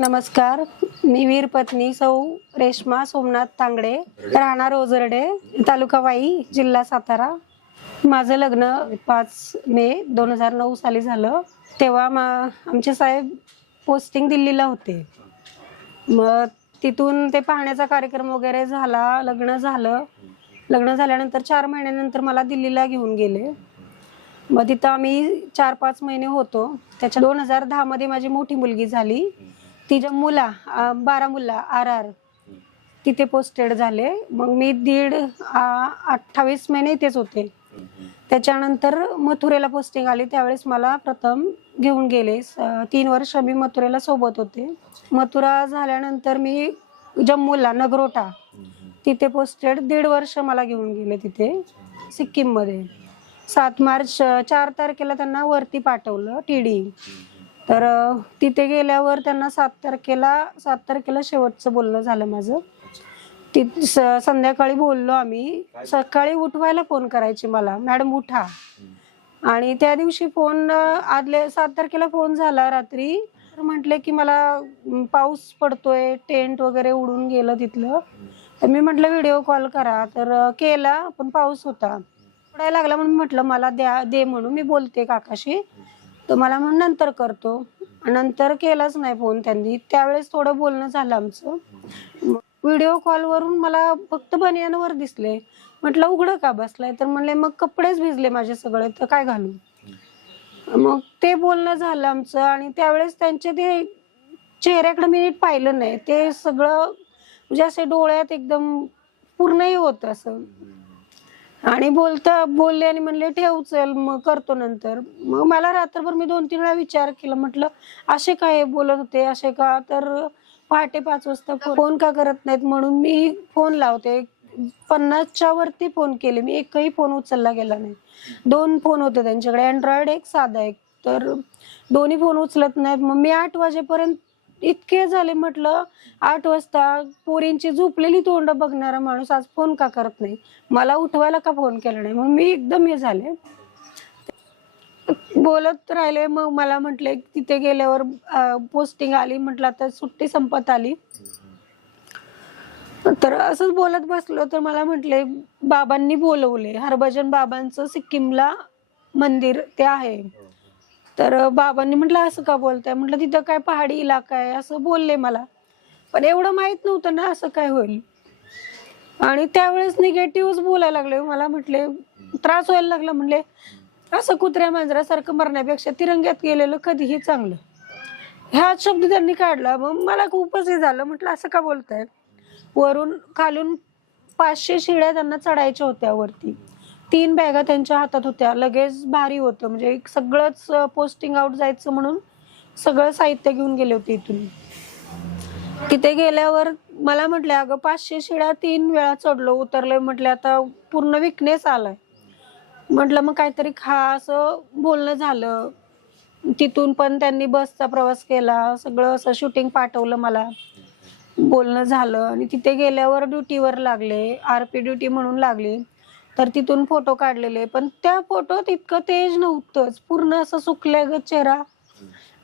नमस्कार. मी वीर पत्नी सौ रेश्मा सोमनाथ तांगडे. राहणार ओझरडे तालुका वाई जिल्हा सातारा. माझं लग्न पाच मे दोन हजार नऊ साली झालं. तेव्हा मा आमचे साहेब पोस्टिंग दिल्लीला होते. मग तिथून ते पाहण्याचा कार्यक्रम वगैरे झाला लग्न झालं. लग्न झाल्यानंतर चार महिन्यानंतर मला दिल्लीला घेऊन गेले. मग तिथं आम्ही चार पाच महिने होतो. त्याच्या दोन हजार दहामध्ये माझी मोठी मुलगी झाली. ती जम्मूला बारामुल्ला आर आर तिथे पोस्टेड झाले. मग मी दीड आ- अठ्ठावीस महिने इथेच होते. त्याच्यानंतर मथुरेला पोस्टिंग आली. त्यावेळेस मला प्रथम घेऊन गेले. स- तीन वर्ष मी मथुरेला सोबत होते. मथुरा झाल्यानंतर मी जम्मूला नगरोटा तिथे पोस्टेड दीड वर्ष मला घेऊन गेले तिथे सिक्कीममध्ये. सात मार्च चार तारखेला त्यांना वरती पाठवलं टी डी तर तिथे गेल्यावर त्यांना सात तारखेला सात तारखेला शेवटचं बोलणं झालं माझं. ति स- संध्याकाळी बोललो आम्ही. सकाळी उठवायला फोन करायचे मला. मॅडम उठा. आणि त्या दिवशी फोन आदले सात तारखेला फोन झाला रात्री. तर म्हटले की मला पाऊस पडतोय. टेंट वगैरे उडून गेलं तिथलं. तर मी म्हटलं व्हिडिओ कॉल करा. तर केला पण पाऊस होता. पडायला लागला म्हणून म्हटलं मला द्या दे म्हणून. मी बोलते काकाशी. तर मला म्हणून नंतर करतो. नंतर केलाच नाही फोन त्यांनी. त्यावेळेस थोडं बोलणं झालं आमचं. व्हिडिओ कॉलवरून मला फक्त बनियानवर दिसले. म्हटलं उघडं का बसलाय? तर म्हणले मग कपडेच भिजले माझे सगळे तर काय घालू? मग ते बोलणं झालं आमचं. आणि त्यावेळेस त्यांचे ते चेहऱ्याकडे मी नीट पाहिलं नाही. ते सगळं म्हणजे असे डोळ्यात एकदम पूर्णही होतं असं. आणि बोलता बोलले आणि म्हणले ठेव चल मग करतो नंतर. मग मला रात्रभर मी दोन तीन वेळा विचार केला. म्हटलं असे काय बोलत होते? असे का? तर पहाटे पाच वाजता फोन का करत नाहीत? म्हणून मी फोन लावते. पन्नासच्या वरती फोन केले. मी एकही फोन उचलला गेला नाही. दोन फोन होते त्यांच्याकडे. अँड्रॉइड एक साधा एक. तर दोन्ही फोन उचलत नाहीत. मग मी आठ वाजेपर्यंत इतके झाले म्हटलं आठ वाजता पोरींची झोपलेली तोंड बघणारा माणूस आज फोन का करत नाही? मला उठवायला का फोन केला नाही? मग मी एकदम हे झाले. बोलत राहिले मग मला म्हटले तिथे गेल्यावर पोस्टिंग आली म्हटलं आता सुट्टी संपत आली. तर असंच बोलत बसलो. तर मला म्हटले बाबांनी बोलवले. हरभजन बाबांचं सिक्कीमला मंदिर ते आहे. तर बाबांनी म्हटलं असं का बोलताय? म्हटलं तिथं काय पहाडी इलाका आहे? असं बोलले मला. पण एवढं माहीत नव्हतं ना असं काय होईल. आणि त्यावेळेस निगेटिव्ह बोलायला लागले. मला म्हटले त्रास व्हायला लागला. म्हणले असं कुत्र्या मांजरासारखं मरण्यापेक्षा तिरंग्यात गेलेलं कधीही चांगलं. ह्या शब्द त्यांनी काढला. मग मला खूपच हे झालं. म्हटलं असं का बोलताय? वरून खालून पाचशे शिड्या त्यांना चढायच्या होत्या वरती. तीन बॅगा त्यांच्या हातात होत्या. लगेच भारी होतं. म्हणजे एक सगळंच पोस्टिंग आउट जायचं म्हणून सगळं साहित्य घेऊन गेले होते इथून. तिथे गेल्यावर मला म्हटले अगं पाचशे शिड्या तीन वेळा चढलो उतरले म्हटले आता पूर्ण विकनेस आलाय. म्हटलं मग काहीतरी खा. असं बोलणं झालं. तिथून पण त्यांनी बसचा प्रवास केला. सगळं असं शूटिंग पाठवलं मला. बोलणं झालं. आणि तिथे गेल्यावर ड्युटीवर लागले. आर पी ड्युटी म्हणून लागली. तर तिथून फोटो काढलेले. पण त्या फोटोत इतकं तेज नव्हतंच. पूर्ण असं सुकलं ग चेहरा.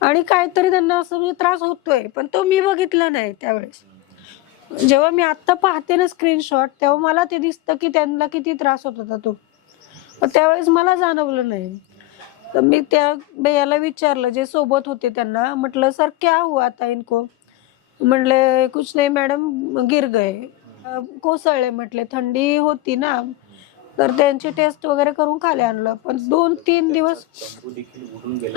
आणि काहीतरी त्यांना असं म्हणजे त्रास होतोय. पण तो मी बघितला नाही त्यावेळेस. जेव्हा मी आता पाहते ना स्क्रीनशॉट तेव्हा मला ते दिसतं की त्यांना किती त्रास होत होता तो. त्यावेळेस मला जाणवलं नाही. तर मी त्या भैयाला विचारलं जे सोबत होते त्यांना. म्हटलं सर क्या हुआ आता इनको? म्हणले कुछ नाही मॅडम गिर गए. कोसळले म्हटले थंडी होती ना. तर त्यांची टेस्ट वगैरे करून खाली आणलं. पण दोन तीन दिवस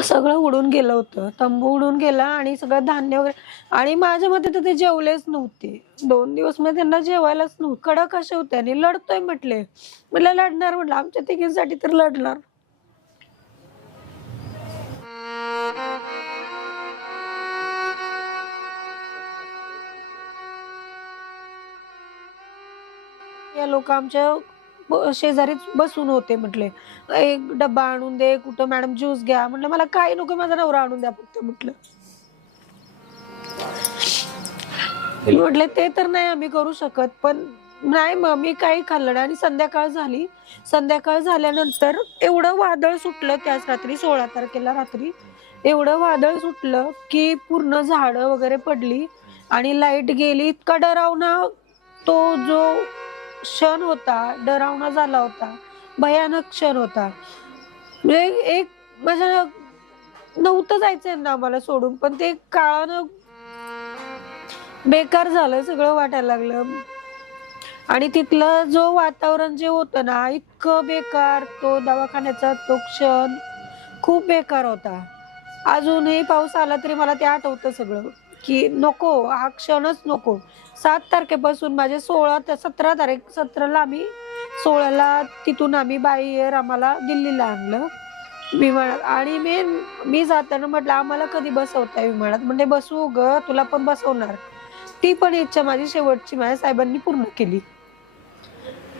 सगळं उडून गेलं होतं. तंबू उडून गेला आणि सगळं धान्य वगैरे. आणि माझ्या मते तर ते जेवलेच नव्हते. दोन दिवसमध्ये त्यांना जेवायलाच नव्हतं. कडक असे होते आणि लढतोय म्हटले. म्हटलं लढणार म्हटलं. आमच्या तिघींसाठी तर लढणार. या लोक आमच्या शेजारीच बसून होते म्हटले. एक डब्बा आणून दे कुठं मॅडम ज्यूस घ्या. म्हटलं मला काही नको माझा नवरा आणून द्या फक्त म्हटलं. म्हटले ते तर नाही आम्ही करू शकत पण नाही मग मी काही खाल्लं नाही. आणि संध्याकाळ झाली. संध्याकाळ झाल्यानंतर एवढं वादळ सुटलं त्याच रात्री सोळा तारखेला रात्री एवढं वादळ सुटलं की पूर्ण झाडं वगैरे पडली आणि लाइट गेली. इतका डरावना तो जो क्षण होता डरावणा झाला होता भयानक क्षण होता. म्हणजे एक माझ्या नव्हतं जायचंय ना आम्हाला सोडून पण ते काळानं बेकार झालं सगळं वाटायला लागलं. आणि तिथलं जो वातावरण जे होतं ना इतकं बेकार तो दवाखान्याचा तो क्षण खूप बेकार होता. अजूनही पाऊस आला तरी मला ते आठवतं सगळं. की नको हा क्षणच नको. सात तारखेपासून माझे सोळा ते सतरा तारीख सतराला आम्ही सोळाला तिथून आम्ही बाय एअर आम्हाला दिल्लीला आणलं विमानात. आणि मी मी जाताना म्हटलं आम्हाला कधी बसवताय विमानात? म्हणजे बसवू ग तुला पण बसवणार. ती पण इच्छा माझी शेवटची माझ्या साहेबांनी पूर्ण केली.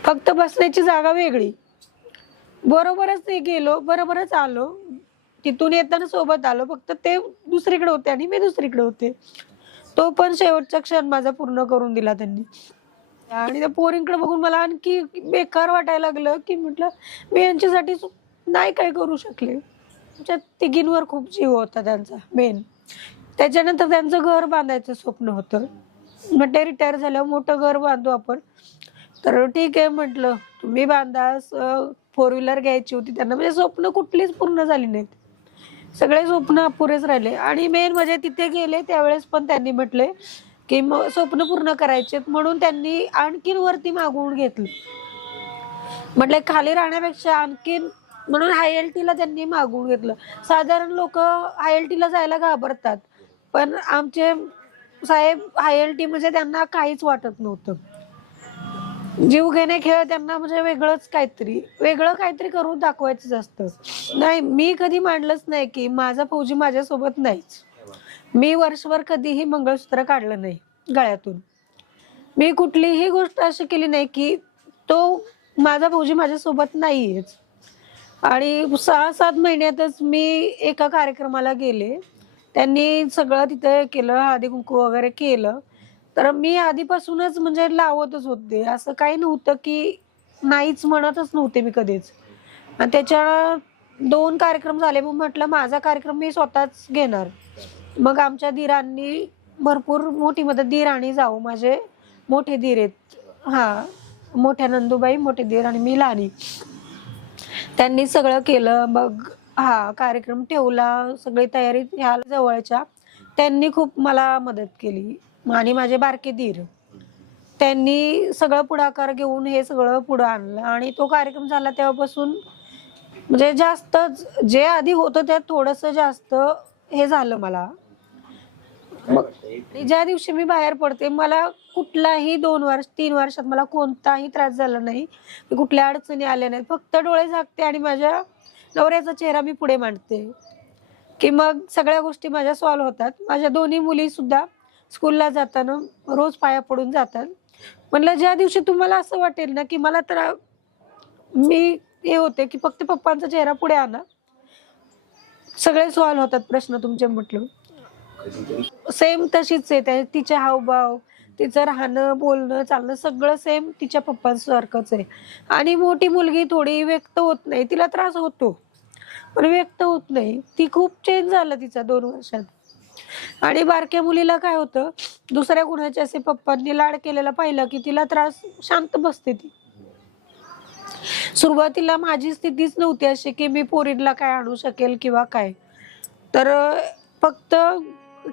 फक्त बसण्याची जागा वेगळी. बरोबरच ते गेलो बरोबरच आलो. तिथून येताना सोबत आलो. फक्त ते दुसरीकडे होते आणि मी दुसरीकडे होते. तो पण शेवटचा क्षण माझा पूर्ण करून दिला त्यांनी. आणि त्या पोरींकडे बघून मला आणखी बेकार वाटायला लागलं की म्हटलं मी यांच्यासाठी नाही काय करू शकले. आमच्या तिघींवर खूप जीव होता त्यांचा मेन त्याच्यानंतर त्यांचं घर बांधायचं स्वप्न होतं. म्हटलं रिटायर झाल्यावर मोठं घर बांधू आपण. तर ठीक आहे म्हटलं तुम्ही बांधा फोर व्हीलर घ्यायची होती त्यांना. म्हणजे स्वप्न कुठलीच पूर्ण झाली नाहीत. सगळे स्वप्न अपुरेच राहिले. आणि मेन म्हणजे तिथे गेले त्यावेळेस पण त्यांनी म्हटले की स्वप्न पूर्ण करायचे म्हणून त्यांनी आणखीन वरती मागवून घेतलं. म्हटले खाली राहण्यापेक्षा आणखीन म्हणून हायएलटीला एल त्यांनी मागवून घेतलं. साधारण लोक हायएलटीला एल जायला घाबरतात. पण आमचे साहेब हायएलटी एल टी म्हणजे त्यांना काहीच वाटत नव्हतं. जीवघेणे खेळ त्यांना म्हणजे वेगळंच काहीतरी वेगळं काहीतरी करून दाखवायचं असतं. नाही मी कधी मांडलंच नाही की माझा फौजी माझ्यासोबत नाहीच. मी वर्षभर कधीही मंगळसूत्र काढलं नाही गळ्यातून. मी कुठलीही गोष्ट अशी केली नाही की तो माझा फौजी माझ्यासोबत नाहीयेच. आणि सहा सात महिन्यातच मी एका कार्यक्रमाला गेले. त्यांनी सगळं तिथं केलं हळदी कुंकू वगैरे केलं. तर मी आधीपासूनच म्हणजे लावतच होते. असं काही नव्हतं की नाहीच म्हणतच नव्हते मी कधीच. आणि त्याच्या दोन कार्यक्रम झाले. मग म्हटलं माझा कार्यक्रम मी स्वतःच घेणार. मग आमच्या धीरांनी भरपूर मोठी मदत धीर आणि जाऊ. माझे मोठे धीर आहेत. हा मोठ्या नंदूबाई मोठे धीर आणि मी लहानी त्यांनी सगळं केलं. मग हा कार्यक्रम ठेवला. सगळी तयारी ह्या जवळच्या. त्यांनी खूप मला मदत केली. आणि माझे बारके धीर त्यांनी सगळं पुढाकार घेऊन हे सगळं पुढं आणलं. आणि तो कार्यक्रम झाला तेव्हापासून म्हणजे जास्त जे आधी होतं त्यात थोडस जास्त हे झालं मला. ज्या दिवशी मी बाहेर पडते मला कुठलाही दोन वर्ष तीन वर्षात मला कोणताही त्रास झाला नाही. कुठल्या अडचणी आल्या नाहीत. फक्त डोळे झाकते आणि माझ्या नवऱ्याचा चेहरा मी पुढे मांडते. की मग सगळ्या गोष्टी माझ्या सॉल्व्ह होतात. माझ्या दोन्ही मुली सुद्धा स्कूलला जाताना रोज पाया पडून जातात. म्हणलं ज्या दिवशी तुम्हाला असं वाटेल ना की मला तर मी हे होते की फक्त पप्पांचा चेहरा पुढे आणा. सगळे सॉल्व्ह होतात प्रश्न तुमचे म्हटलं. सेम तशीच आहे त्या तिचे हावभाव तिचं राहणं बोलणं चालणं सगळं सेम तिच्या पप्पांसारखंच आहे. आणि मोठी मुलगी थोडी व्यक्त होत नाही तिला त्रास होतो. पण व्यक्त होत नाही. ती खूप चेंज झालं तिचा दोन वर्षात. आणि बारक्या मुलीला काय होतं? दुसऱ्या कुणाच्या असे पप्पांनी लाड केलेला पाहिलं की तिला त्रास शांत बसते ती. सुरुवातीला माझी स्थितीच नव्हती अशी की मी पोरीला काय आणू शकेल किंवा काय. तर फक्त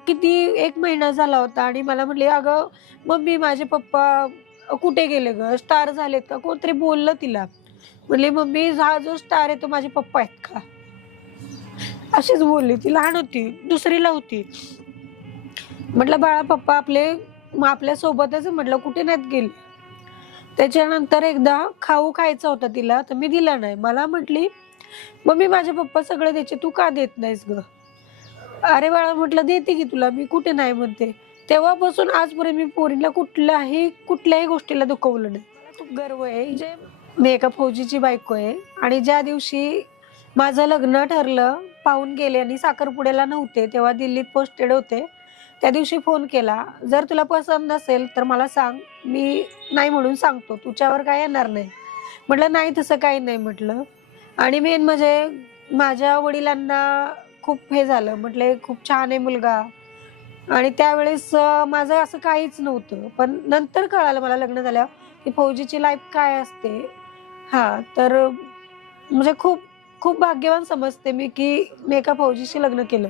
किती एक महिना झाला होता आणि मला म्हटले अगं मम्मी माझे पप्पा कुठे गेले ग? स्टार झालेत का? कोणतरी बोललं तिला. म्हणले मम्मी हा जो स्टार आहे तो माझे पप्पा आहेत का? अशीच बोलली. ती लहान होती दुसरीला होती. म्हटलं बाळा पप्पा आपले मग आपल्या सोबतच म्हटलं कुठे नाहीत गेले? त्याच्यानंतर एकदा खाऊ खायचा होता तिला तर मी दिला नाही. मला म्हटली मम्मी माझे पप्पा सगळं द्यायचे तू का देत नाहीस ग? अरे बाळा म्हटलं देते की तुला. मी कुठे नाही म्हणते. तेव्हापासून आजपर्यंत मी पोरीला कुठल्याही कुठल्याही गोष्टीला दुखवलं नाही. मला खूप गर्व आहे. जे मी एका फौजीची बायको आहे आणि ज्या दिवशी माझं लग्न ठरलं पाहून गेले आणि साखरपुड्याला नव्हते तेव्हा दिल्लीत पोस्टेड होते. त्या दिवशी फोन केला जर तुला पसंत नसेल तर मला सांग मी नाही म्हणून सांगतो तुझ्यावर काय येणार नाही. म्हटलं नाही तसं काही नाही म्हटलं. आणि मेन म्हणजे माझ्या वडिलांना खूप हे झालं म्हटले खूप छान आहे मुलगा. आणि त्यावेळेस माझं असं काहीच नव्हतं. पण नंतर कळालं मला लग्न झाल्यावर की फौजीची लाईफ काय असते. हा तर म्हणजे खूप खूप भाग्यवान समजते मी की मी एका फौजीशी लग्न केलं.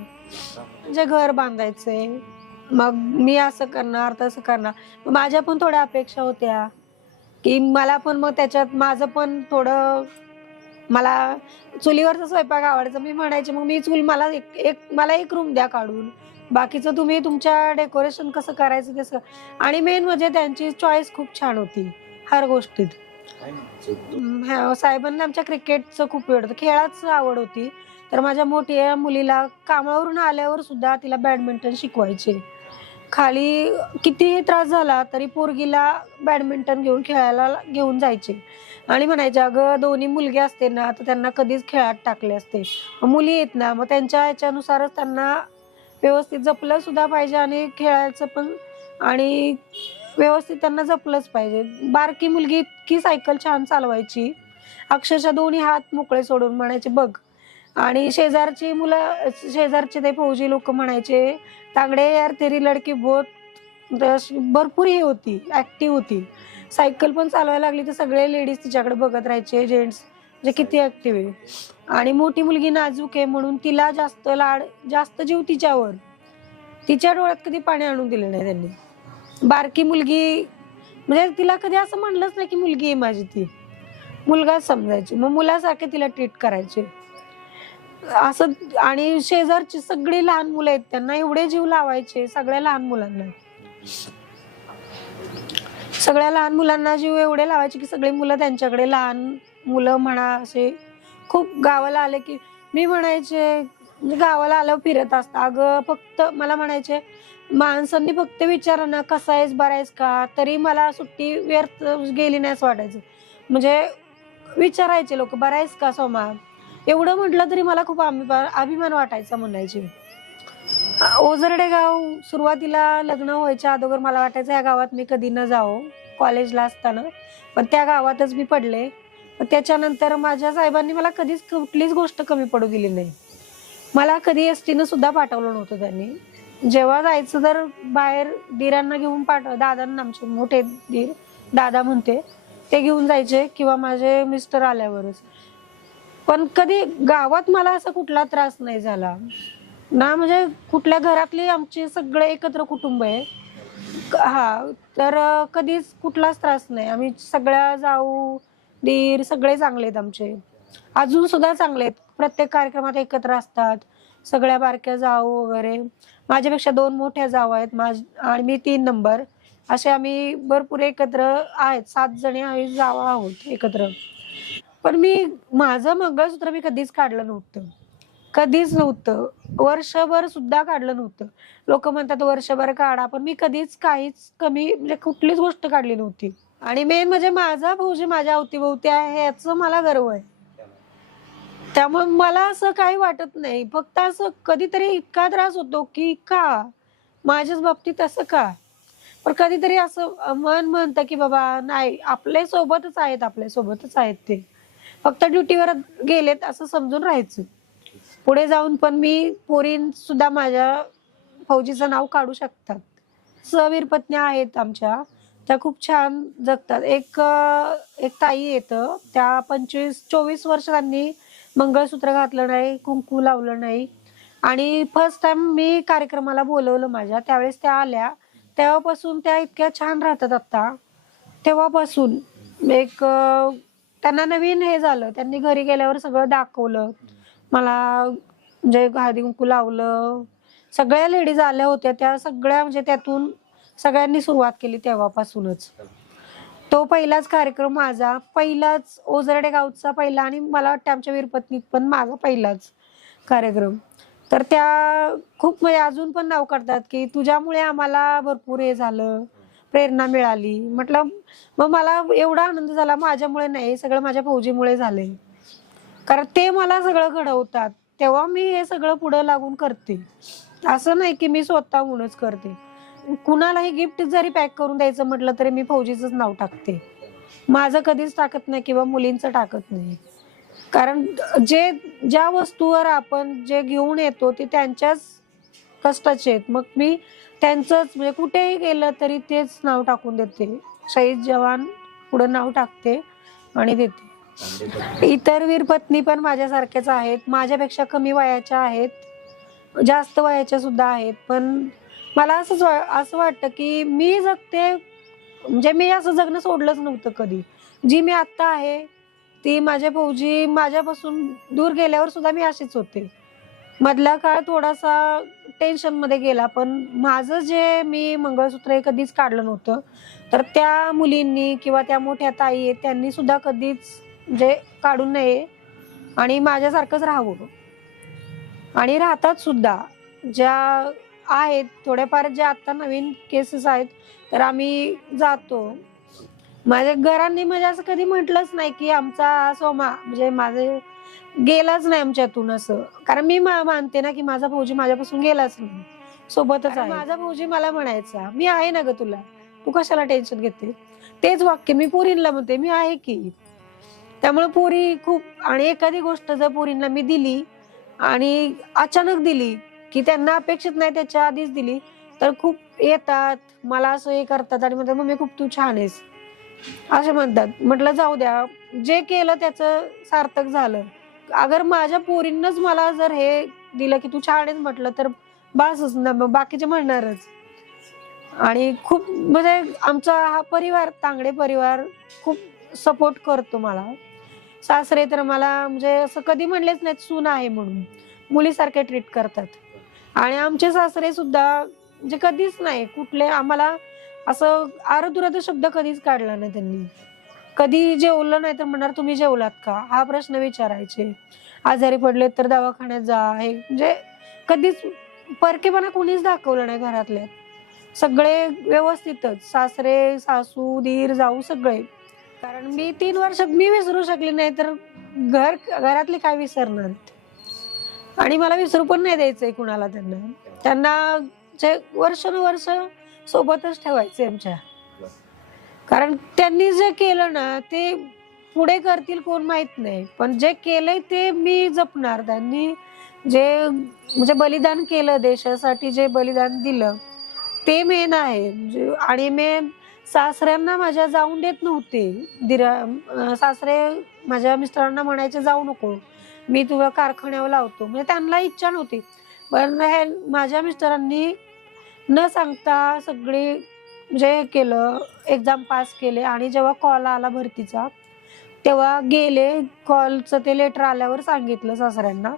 म्हणजे घर बांधायचंय. मग मी असं करणार तसं करणार. मग माझ्या पण थोड्या अपेक्षा होत्या. की मला पण मग त्याच्यात माझं पण थोडं मला चुलीवरचा स्वयंपाक आवडायचा. मी म्हणायचे मग मी चूल मला एक एक मला एक रूम द्या काढून. बाकीचं तुम्ही तुमच्या डेकोरेशन कसं करायचं तसं. आणि मेन म्हणजे त्यांची चॉईस खूप छान होती हर गोष्टीत. साहेबांना आमच्या क्रिकेटचं खूप वेळ होतं. खेळाचं आवड होती. तर माझ्या मोठ्या मुलीला कामावरून आल्यावर सुद्धा तिला बॅडमिंटन शिकवायचे. खाली कितीही त्रास झाला तरी पोरगीला बॅडमिंटन घेऊन खेळायला घेऊन जायचे. आणि म्हणायचे अगं दोन्ही मुलगे असते ना तर त्यांना कधीच खेळात टाकले असते. मुली येत ना मग त्यांच्या ह्याच्यानुसारच त्यांना व्यवस्थित जपलं सुद्धा पाहिजे आणि खेळायचं पण आणि व्यवस्थित त्यांना जपलंच पाहिजे. बारकी मुलगी इतकी सायकल छान चालवायची अक्षरशः दोन्ही हात मोकळे सोडून म्हणायचे बघ आणि शेजारची मुलं शेजारचे ते फौजी लोक म्हणायचे तांगडे यार तेरी लडकी बहुत भरपूर हे होती ऍक्टिव्ह होती. सायकल पण चालवायला लागली तर सगळे लेडीज तिच्याकडे बघत राहायचे जेंट्स म्हणजे किती ऍक्टिव्ह आहे. आणि मोठी मुलगी नाजूक आहे म्हणून तिला जास्त लाड जास्त जीव तिच्यावर. तिच्या डोळ्यात कधी पाणी आणून दिलं नाही त्यांनी. बारकी मुलगी म्हणजे तिला कधी असं म्हणलंच नाही की मुलगी आहे माझी ती. मुलगाच समजायची. मग मुलासारखे तिला ट्रीट करायचे. असं आणि शेजारची सगळी लहान मुलं आहेत त्यांना एवढे जीव लावायचे सगळ्या लहान मुलांना. सगळ्या लहान मुलांना जीव एवढे लावायचे की सगळी मुलं त्यांच्याकडे लहान मुलं म्हणा असे खूप गावाला आले की मी म्हणायचे म्हणजे गावाला आलं फिरत असतं. अगं फक्त मला म्हणायचे माणसांनी फक्त विचार ना कसा आहेस बरा आहेस का? तरी मला सुट्टी व्यर्थ गेली नाही असं वाटायचं. म्हणजे विचारायचे लोक बरा आहेस का सोमा? एवढं म्हटलं तरी मला खूप अभिमान अभिमान वाटायचा म्हणायचे ओझरडे गाव सुरुवातीला लग्न व्हायच्या अगोदर मला वाटायचं या गावात मी कधी न जावं कॉलेजला असताना. पण त्या गावातच मी पडले. त्याच्यानंतर माझ्या साहेबांनी मला कधीच कुठलीच गोष्ट कमी पडू दिली नाही. मला कधी एस टीनं सुद्धा पाठवलं नव्हतं त्यांनी. जेव्हा जायचं तर बाहेर दिरांना घेऊन पाठव दादांना आमचे मोठे दीर दादा म्हणते ते घेऊन जायचे किंवा माझे मिस्टर आल्यावरच. पण कधी गावात मला असा कुठला त्रास नाही झाला. ना म्हणजे कुठल्या घरातली आमचे सगळे एकत्र कुटुंब आहे. हा तर कधीच कुठलाच त्रास नाही. आम्ही सगळ्या जाऊ दीर सगळे चांगले आहेत आमचे. अजून सुद्धा चांगले आहेत. प्रत्येक कार्यक्रमात एकत्र असतात. सगळ्या बारक्या जाऊ वगैरे. माझ्यापेक्षा दोन मोठ्या जाऊ आहेत. माझ आणि मी तीन नंबर. असे आम्ही भरपूर एकत्र आहेत. सात जणी आम्ही जावा आहोत एकत्र. पण मी माझं मंगळसूत्र मी कधीच काढलं नव्हतं. कधीच नव्हतं. वर्षभर सुद्धा काढलं नव्हतं. लोक म्हणतात वर्षभर काढा. पण मी कधीच काहीच कमी म्हणजे कुठलीच गोष्ट काढली नव्हती. आणि मेन म्हणजे माझा भाऊजी माझ्या अवतीभोवती आहे याचं मला गर्व आहे. त्यामुळे मला असं काही वाटत नाही. फक्त असं कधीतरी इतका त्रास होतो की का? माझ्याच बाबतीत असं का? पण कधीतरी असं मन म्हणतं की बाबा नाही आपले सोबतच आहेत आपल्या सोबतच आहेत ते. फक्त ड्युटीवर गेलेत असं समजून राहायचं. पुढे जाऊन पण मी पोरीन सुद्धा माझ्या फौजीचं नाव काढू शकतात. सवीर पत्न्या आहेत आमच्या. त्या खूप छान जगतात. एक एक ताई येतं. त्या पंचवीस चोवीस वर्ष त्यांनी मंगळसूत्र घातलं नाही कुंकू लावलं नाही. आणि फर्स्ट टाइम मी कार्यक्रमाला बोलवलं माझ्या. त्यावेळेस त्या आल्या. तेव्हापासून त्या इतक्या छान राहतात आता तेव्हापासून एक त्यांना नवीन हे झालं. त्यांनी घरी गेल्यावर सगळं दाखवलं. मला म्हणजे हळदी कुंकू लावलं. सगळ्या लेडीज आल्या होत्या. त्या सगळ्या म्हणजे त्यातून सगळ्यांनी सुरुवात केली तेव्हापासूनच. तो पहिलाच कार्यक्रम माझा. पहिलाच ओझरडे गावचा पहिला आणि मला वाटतं आमच्या वीरपत्नीत पण माझा पहिलाच कार्यक्रम. तर त्या खूप म्हणजे अजून पण नाव करतात की तुझ्यामुळे आम्हाला भरपूर हे झालं. प्रेरणा मिळाली. म्हटलं मग मला एवढा आनंद झाला माझ्यामुळे नाही सगळं माझ्या फौजीमुळे झालंय. कारण ते मला सगळं घडवतात तेव्हा मी हे सगळं पुढं लागून करते. असं नाही की मी स्वतःहूनच करते. कुणालाही गिफ्ट जरी पॅक करून द्यायचं म्हटलं तरी मी फौजीचंच नाव टाकते. माझं कधीच टाकत नाही किंवा मुलींचं टाकत नाही. कारण जे ज्या वस्तूवर आपण जे घेऊन येतो ते त्यांच्याच कष्टाचे आहेत. मग मी त्यांचंच म्हणजे कुठेही गेलं तरी तेच नाव टाकून देते. शहीद जवान पुढं नाव टाकते आणि देते. इतर वीरपत्नी पण माझ्यासारख्याच आहेत. माझ्यापेक्षा कमी वयाच्या आहेत. जास्त वयाच्या सुद्धा आहेत. पण मला असंच वा- असं वाटतं की मी जगते म्हणजे मी असं जगणं सोडलंच नव्हतं कधी. जी मी आत्ता आहे ती माझ्या फौजी माझ्यापासून दूर गेल्यावर सुद्धा मी अशीच होते. मधला काळ थोडासा टेन्शनमध्ये गेला पण माझं जे मी मंगळसूत्र हे कधीच काढलं नव्हतं. तर त्या मुलींनी किंवा त्या मोठ्या ताई आहेत त्यांनी सुद्धा कधीच म्हणजे काढू नये आणि माझ्यासारखंच राहावं. आणि राहतात सुद्धा. ज्या आहेत थोड्याफार ज्या आता नवीन केसेस आहेत तर आम्ही जातो. माझ्या घरांनी म्हणजे असं कधी म्हटलंच नाही की आमचा सोमा म्हणजे माझे गेलाच नाही आमच्यातून असं. कारण मी मानते ना की माझा भाऊजी माझ्यापासून गेलाच नाही. सोबतच आहे. माझा भाऊजी मला म्हणायचा मी आहे ना ग तुला. तू कशाला टेन्शन घेते? तेच वाक्य मी पुरींला म्हणते मी आहे की. त्यामुळे पुरी खूप आणि एखादी गोष्ट जर पुरींना मी दिली आणि अचानक दिली की त्यांना अपेक्षित नाही त्याच्या आधीच दिली तर खूप येतात मला असं हे करतात आणि म्हणतात मम्मी खूप तू छान आहेस. असे म्हणतात. म्हटलं जाऊ द्या. जे केलं त्याचं सार्थक झालं. अगर माझ्या पोरींनाच मला जर हे दिलं की तू छान आहेस म्हटलं तर बासच ना मग बाकीचे म्हणणारच. आणि खूप म्हणजे आमचा हा परिवार तांगडे परिवार खूप सपोर्ट करतो मला. सासरे तर मला म्हणजे असं कधी म्हणलेच नाहीत सून आहे म्हणून. मुलीसारखे ट्रीट करतात. आणि आमचे सासरे सुद्धा म्हणजे कधीच नाही कुठले आम्हाला असं आरदुराद शब्द कधीच काढला नाही त्यांनी. कधी जेवलं नाही तर म्हणणार तुम्ही जेवलात का? हा प्रश्न विचारायचे. आजारी पडले तर दवाखान्यात जा. हे म्हणजे कधीच परकेपणा कुणीच दाखवलं नाही घरातल्या. सगळे व्यवस्थितच. सासरे सासू दीर जाऊ सगळे. कारण मी तीन वर्षात मी विसरू शकले नाही तर घर घरातले काय विसरणार? आणि मला विसरू पण नाही द्यायचंय कुणाला त्यांना. त्यांना जे वर्षानुवर्ष सोबतच ठेवायचे आमच्या. कारण त्यांनी जे केलं ना ते पुढे करतील कोण माहीत नाही. पण जे केलंय ते मी जपणार. त्यांनी जे म्हणजे बलिदान केलं देशासाठी जे बलिदान दिलं ते मेन आहे. म्हणजे, आणि मेन सासऱ्यांना माझ्या जाऊन देत नव्हते. दिरा सासरे माझ्या मिस्टरांना म्हणायचे जाऊ नको. मी तुला कारखान्यावर लावतो. म्हणजे त्यांना इच्छा नव्हती. पण हे माझ्या मिस्टरांनी न सांगता सगळी म्हणजे हे केलं एक्झाम पास केले आणि जेव्हा कॉल आला भरतीचा तेव्हा गेले कॉलचं ते लेटर आल्यावर सांगितलं सासऱ्यांना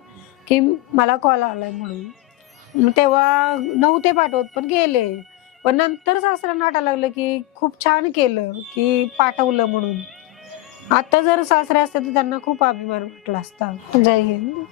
की मला कॉल आलाय म्हणून. तेव्हा नव्हते पाठवत पण गेले. पण नंतर सासऱ्यांना वाटायला लागलं की खूप छान केलं की पाठवलं म्हणून. आता जर सासरे असते तर त्यांना खूप अभिमान वाटला असता. जय हिंद.